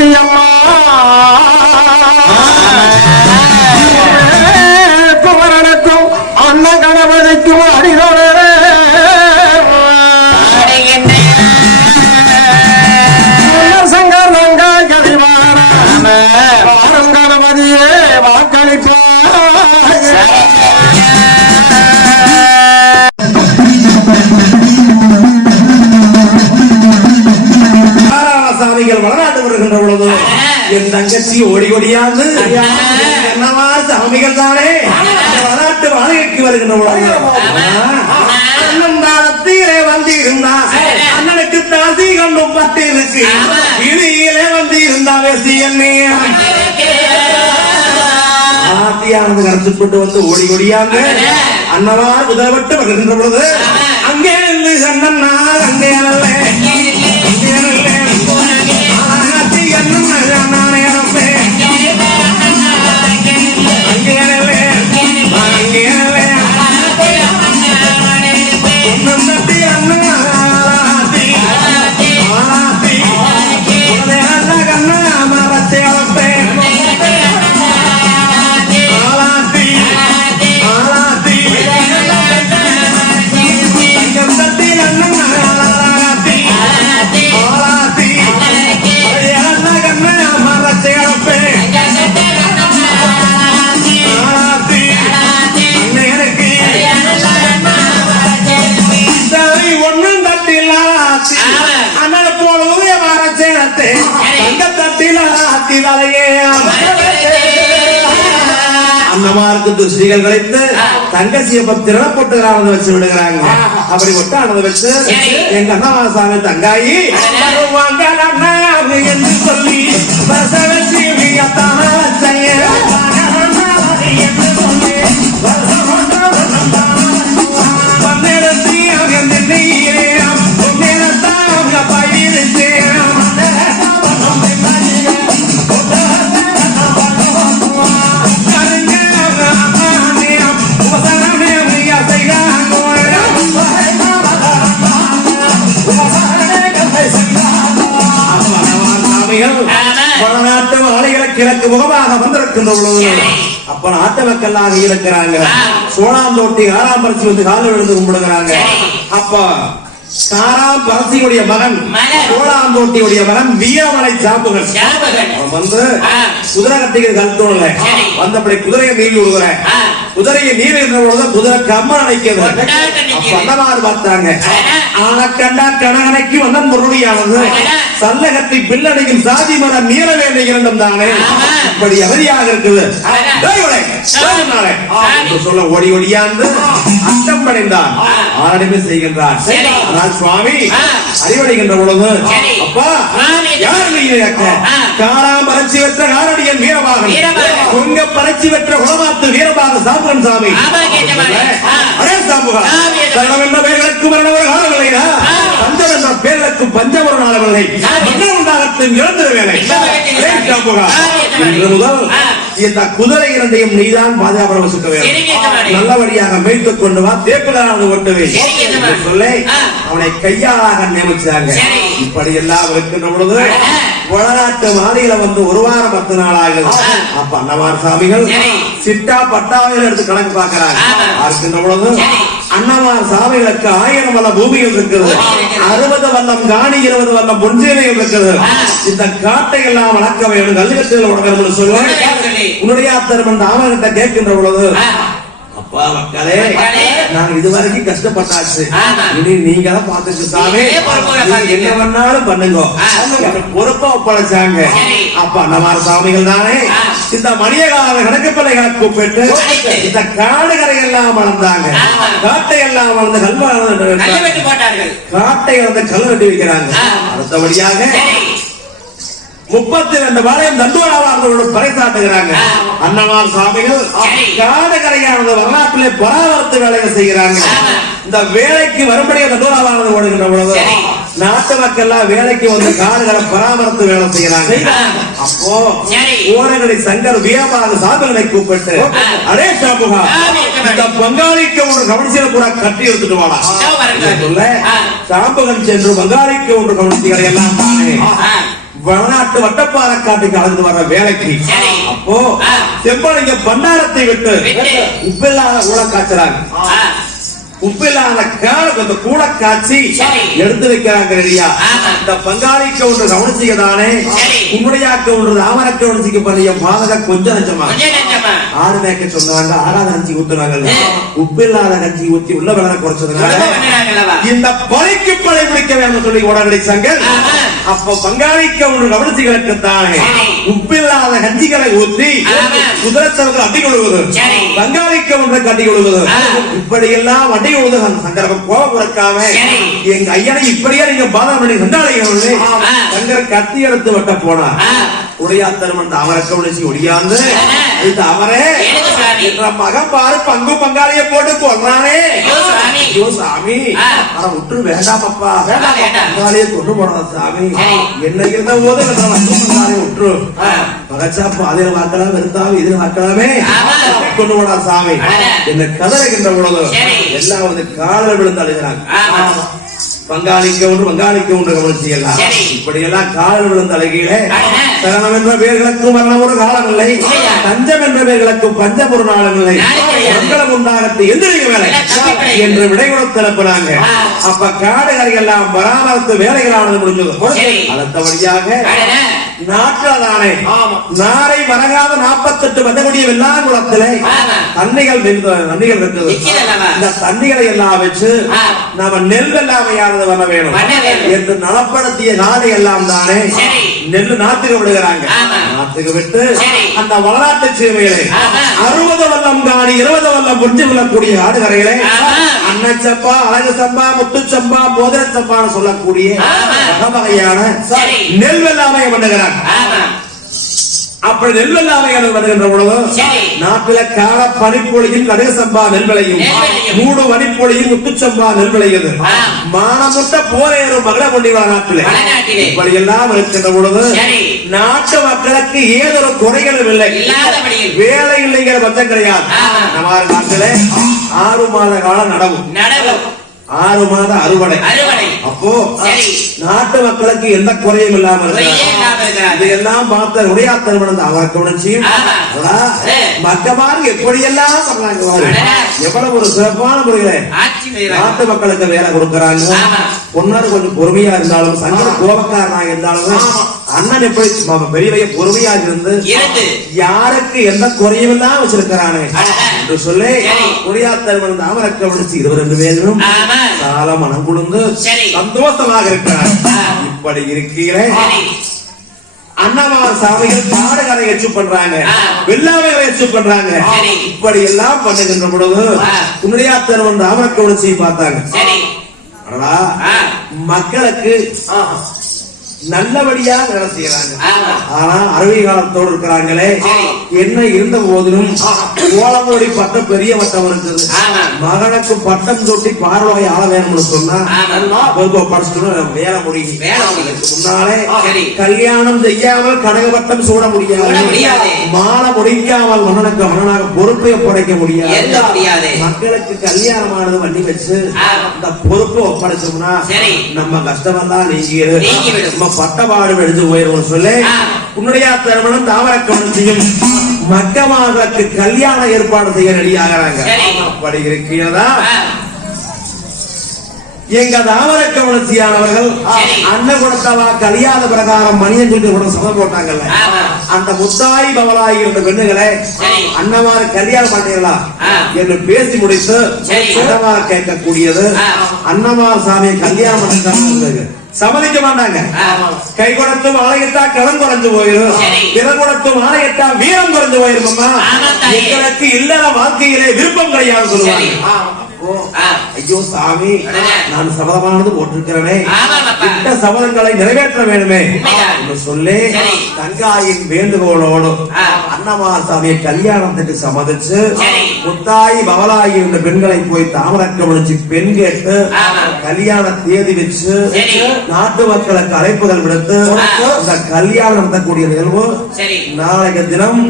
Yeah. தங்கச்சி ஓடி ஓடியாந்து என்னவா சாமிகள் தானே வளநாட்டு வாழ்க்கைக்கு வருகின்ற பொழுது வந்து இருந்தா அண்ணனுக்கு தாசி கொண்டும் பட்டு இருக்கு இடியிலே வந்து இருந்தா வெசி என்னையா? ஆத்தியானது கரைச்சுப்பட்டு வந்து ஓடி ஓடியாங்க அண்ணவார் உதவட்டு வருகின்ற பொழுது அங்கே அண்ணன் அங்கே அண்ணமாருக்கு துஷ்டிகள் கழித்து தங்கச்சியை பத்திரன போட்டு ஆனந்த வச்சு விடுகிறாங்க. அப்படி விட்டு ஆனந்த வச்சு எங்க அண்ணாசாமி தங்காயி வருவாங்க அண்ணா என்று சொல்லி பச வச்சு அத்தான வச்சைய கிழக்கு முகமாக வந்திருக்கின்ற பொழுது அப்ப நாட்டு மக்களாக இருக்கிறாங்க சோழாந்தோட்டி ஆறாம் பரிசு வந்து காலில் விழுந்து கும்பிடுகிறாங்க அப்ப சாராம் பரசியுடைய மகன். சோழாந்தோட்டியுடைய மகன் வீரமலை. அவன் வந்து. குதிரை கட்டிக்கிற கழுத்தோடல. வந்தபடி குதிரையை நீர் விடுகிறேன். குதிரையை நீர் என்ற பொழுது குதிரை கம்மன் அணைக்கிறது அண்ணமார் பார்த்தாங்க. ஆனக்கண்டா கணகனைக்கு வந்த முருளியானது அடடா. சல்லகத்தை பில்லடையும் சாதி மரம் நீர வேண்டிய இரண்டும் தானே. இப்படி அவதியாக இருக்குது. சொல்ல ஓடி ஓடியாந்து அச்சம் படைந்தான். ஆரடிமை. ஆனால் சுவாமி. அறிவடைகின்ற பொழுது காராம் பரட்சி பெற்ற காரடியன். கொங்க பரட்சி பெற்ற குலமாத்து வீரபாக சாம்புகன் சாமி. அரே சாம்புகா சாமி. சரணம் என்ற பெயர்களுக்கு மரணவர் காலவில்லைனா ஆ. பஞ்சம் என்ற பெயர்களுக்கு பஞ்சமர நாளவில்லை சாமி. மன்னர் உண்டாகத்தின் இழந்திர வேலை அரே. சாம்புகா இன்று முதல். இந்த குதிரை இரண்டையும் நீதான் பாதுகாப்பு வசுக்க வேண்டும். நல்லபடியாக மேய்த்துக் கொண்டு வா சரி, கேட்டவாறு. சொல்லி. அவனை கையாளாக நியமிச்சாங்க. இப்படி எல்லாம் இருக்கின்ற பொழுது. வடநாட்டு மாநில வந்து ஒரு வாரம் பத்து நாள் ஆகுது. அப்ப அண்ணமார் சாமிகள். சிட்டா பட்டாவையில் எடுத்து கணக்கு பார்க்கிறாங்க ஆமா. இருக்கின்ற பொழுது. அண்ணமார் சாமிகளுக்கு ஆயிரம் வல்லம் பூமிகள் இருக்குது. அறுபது வல்லம் காணி இருபது வல்லம் பொஞ்சேனைகள் இருக்குது. இந்த காட்டை எல்லாம் வளர்க்க வேண்டும் கல்விகத்தில் உடக்கணும்னு சொல்லுவேன் சொல்லி. உன்னுடைய அத்தரம் என்ற ஆமகிட்ட கேட்கின்ற பொழுது. அப்பா மக்களே கஷ்டப்பட்டாச்சு. இனி நீங்க தான் சாமி. என்ன பண்ணாலும் பண்ணுங்க பொறுப்பா ஒப்படைச்சாங்க. அப்ப அண்ணமார சாமிகள் தானே. இந்த மணியகால கணக்கு பிள்ளைகளை கூப்பிட்டு. இந்த காடு கரை எல்லாம் வளர்ந்தாங்க. காட்டை எல்லாம் வளர்ந்து வெட்டு போட்டார்கள் காட்டை வளர்ந்து கல் கட்டி வைக்கிறாங்க. அடுத்தபடியாக. முப்பத்தி ரெண்டு வாழையும் தண்டோராவார்களோடு பறைசாட்டுகிறாங்க. அண்ணமார் சாமிகள் சரி. காடு கரையானது வரலாற்றிலே பராமரித்து வேலைகள் செய்கிறாங்க. இந்த வேலைக்கு வரும்படியே தண்டோராவானது ஓடுகின்ற பொழுது. நாட்டு மக்கள் எல்லாம் வேலைக்கு வந்து காடுகளை பராமரித்து வேலை செய்கிறாங்க ஆ. அப்போ. ஓரகடி சங்கர் வியாபார சாமிகளை கூப்பிட்டு. அடே சாமுகா இந்த பங்காளிக்கு ஒன்று கவனிச்சிட கூட கட்டி எடுத்துட்டு வாடா. சாம்பகன் சென்று பங்காளிக்கு ஒன்று கவனிச்சிகளை எல்லாம் தானே. வடநாட்டு வட்டப்பாறைக்காட்டுக்கு கலந்து வர வேலைக்கு. அப்போ ஆ. செம்பனிங்க பண்டாரத்தை விட்டு. உப்பில்லாத கூட காய்ச்சறாங்க உப்பில்லாத கால அந்த கூட காய்ச்சி. எடுத்து வைக்கிறாங்க ரெடியா. இந்த பங்காளிக்க ஒன்று கவனிச்சுக்கதானே. உன்னுடையாக்க ஒன்று ராமரக்க கவனிச்சுக்க பண்ணிய பாதக கொஞ்சம் கொஞ்சம் நெஞ்சமா. ஆறு மேய்க்க சொன்னாங்க ஆறாத கஞ்சி ஊத்துனாங்கல்ல ஆ. உப்பில்லாத கஞ்சி ஊத்தி உள்ள விளக்க குறைச்சதுனால? இந்த பழைக்கு பழை பிடிக்க வேணும் சொல்லி உடனடிச்சாங்க ஆமா. அப்ப பங்காளிக்க ஒன்று கவனிச்சுகளுக்கு தானே. உப்பில்லாத கஞ்சிகளை ஊற்றி. குதிரச்சவர்கள் அடி கொள்வது. பங்காளிக்க ஒன்றை கட்டி கொள்வது ஆ. இப்படி எல்லாம் அடி கொள்வது சங்கரகம் கோபம் குறைக்காம சரி. எங்க ஐயனை இப்படியே நீங்க பாதம் பண்ணி. சங்கர் கத்தி எடுத்து வெட்ட போனா அந்த அவரை கவனிச்சு ஒடியாந்து. இது எனக்கு சுவாமி. என்ற மகன் பாரு பங்கு பங்காளிய போட்டு கொள்றானே ஐயோ சாமி. அட விட்டு வேண்டாமப்பா வேண்டாம், வேண்டாம். பங்காளிய கொண்டு போனதா சாமி. என்ன இருந்த போது பங்காளிய விட்டுரு ஆ. பகச்சா பாதையில வாக்கலாம் இதில் வாக்கலாமே. கொண்டு போனா சாமி. என்ன பொழுது சரி. எல்லாம் வந்து காலில் விழுந்து அழுகிறாங்க. பங்காளிக்க ஒன்று பங்காளிக்க ஒன்று கவனிச்சு எல்லாம். இப்படி எல்லாம் காலில் விழுந்த அழகிலே அட. சரணம் என்ற பேர்களுக்கும் மரணம் ஒரு காலமில்லை இல்லையா? பஞ்சம் என்ற பேர்களுக்கும் பஞ்சம் ஒரு நாளமில்லை நாளே கிடையாது. மங்களம் உண்டாகத்து எந்திரிக்க வேலை இல்ல. என்று விடை கொடுத்து அனுப்புனாங்க ஆ. அப்ப காடுகள் எல்லாம் பராமரித்து வேலைகளானது முடிஞ்சது. அடுத்தபடியாக அடடா. நாட்டில்தானே நாரை மறகாத நாற்பத்தெட்டு வந்தக்கூடிய வெள்ளாங்குளத்திலே ஆமா. தண்ணிகள் தண்ணிகள் இருக்குது? இந்த தண்ணிகளை எல்லாம் வச்சு. நாம நெல் வெள்ளாமையானது பண்ண வேணும். என்று நலப்படுத்திய நாடு எல்லாம் தானே. நெல் நாத்துக்கு விடுகிறாங்க. நாத்துக்கு விட்டு. அந்த சீமையிலே ஆமா. அறுபது வல்லம் காணி இருபது வல்லம் புரிஞ்சு கொள்ளக்கூடிய ஆடுகரையிலே ஆமா. அன்னச்சப்பா அழகு சம்பா முத்துச்சம்பா போதன சப்பான்னு சொல்லக்கூடிய வகையான. நெல் வெள்ளாமையை பண்ணுகிறாங்க. அப்படி நெல் வெள்ளாமை வருகின்ற பொழுது. நாட்டில கால பனிப்பொழியும் கடுகு சம்பா நெல் விளையும் நெல் விளையும். மூடு வனிப்பொழியும் முத்துச்சம்பா நெல் விளையுது ஆ. மானமுட்ட போரேறும் மகள கொண்டிவா நாட்டிலே. இப்படி எல்லாம் இருக்கின்ற பொழுது. நாட்டு மக்களுக்கு ஏதொரு குறைகளும் இல்லை. வேலை இல்லைங்கிற பட்சம் கிடையாது. நம்ம நாட்டிலே ஆறு மாத காலம் நடவு நடவு. ஆறு மாத அறுவடை. அப்போ. நாட்டு மக்களுக்கு எந்த குறையும் இல்லாம குறையே இருக்கிறாங்க இல்லாம இருக்கிறாங்க. இதையெல்லாம் பார்த்த உடையா திருமணம் ஆமா. ஏ. மக்கமாரு எப்படியெல்லாம். அடடா. எவ்வளவு ஒரு சிறப்பான முறையில. நாட்டு மக்களுக்கு வேலை கொடுக்கறாங்க. பொன்னார் கொஞ்சம் பொறுமையா இருந்தாலும் சங்கர கோபக்காரனா இருந்தாலும் அண்ணன் எப்படி பெரியவைய பொறுமையா இருந்து. யாருக்கு எந்த குறையும் இல்லாம வச்சிருக்கிறானே. என்று சொல்லி. உடையா திருமணம் அவருக்கு விடுச்சு ரெண்டு பேரும். சால மனம் குழுந்து. சந்தோஷமாக இருக்கிறார். இப்படி இருக்கிறே சரி. அண்ணமார் சாமிகள் காடுகளை எச்சு பண்றாங்க. வெள்ளாமைகளை எச்சு பண்றாங்க. இப்படி எல்லாம் பண்ணுகின்ற பொழுது. உன்னுடைய வந்து அவருக்கு உணர்ச்சியை பார்த்தாங்க. மக்களுக்கு நல்லபடியா வேலை செய்யறாங்க. ஆனா அறுவை காலத்தோடு இருக்கிறாங்களே. என்ன இருந்த போதிலும் கோலமோடி பட்டம் பெரிய வட்டம் இருக்குது. மகனுக்கு பட்டம் தொட்டி பார்வை ஆள வேணும்னு சொன்னா படிச்சுட்டு வேலை முடியும் முன்னாலே. கல்யாணம் செய்யாமல் கடக வட்டம் சூட முடியாது. மாலை முடிக்காமல் மன்னனுக்கு மன்னனாக பொறுப்பை ஒப்படைக்க முடியாது. மக்களுக்கு கல்யாணமானது பண்ணி வச்சு ஆ. அந்த பொறுப்பு ஒப்படைச்சோம்னா. நம்ம கஷ்டமெல்லாம் நீங்கிடும் நீங்கிவிடும். நம்ம பட்டபாடு வெடிச்சு போயிடும் சொல்லி. உன்னுடைய திருமணம் தாமரக்கவனம் செய்யும் மக்கமாதற்கு கல்யாண ஏற்பாடு செய்ய ரெடி ஆகிறாங்க சரி. அப்படி இருக்கிறதா. எங்க தாமரக்கவனத்தியானவர்கள் சரி. அன்னகுணத்தவா கல்யாண பிரகாரம் மணியன் சொல்லி கூட சபை போட்டாங்கல்ல. அந்த முத்தாய் பவலாய் இருந்த பெண்ணுகளை. அன்னமாறு கல்யாணம் பண்ணீங்களா. என்று பேசி முடித்து சரி. அன்னமார் கேட்கக்கூடியது. அன்னமார் சாமியை கல்யாணம் பண்ண சம்மதிக்க மாட்டாங்க. கை கொடுத்து மாலையிட்டா கடன் குறைஞ்சு போயிரும் சரி. திறம் கொடுத்து மாலையிட்டா வீரம் குறைஞ்சு போயிரும் அம்மா ஆமா, தாயே. எங்களுக்கு இல்லற வாழ்க்கையிலே விருப்பம் கிடையாது சொல்லுவாங்க. ஐயோ சாமி. நான் சபதமானது போட்டிருக்கிறேனே. இட்ட சபதங்களை நிறைவேற்ற வேண்டுமே உண்மைதான். என்று சொல்லி. தங்காயின் வேண்டுகோளோடு ஆ. அன்னமார் சாமியை கல்யாணத்துக்கு சம்மதிச்சு. முத்தாய் பவலாகி இருந்த பெண்களை போய் தாமரக்க முடிச்சு பெண் கேட்டு. கல்யாண தேதி வச்சு. நாட்டு மக்களுக்கு அழைப்புதல் விடுத்து. இந்த கல்யாணம் நடத்தக்கூடிய நிகழ்வு நாளைய தினம்.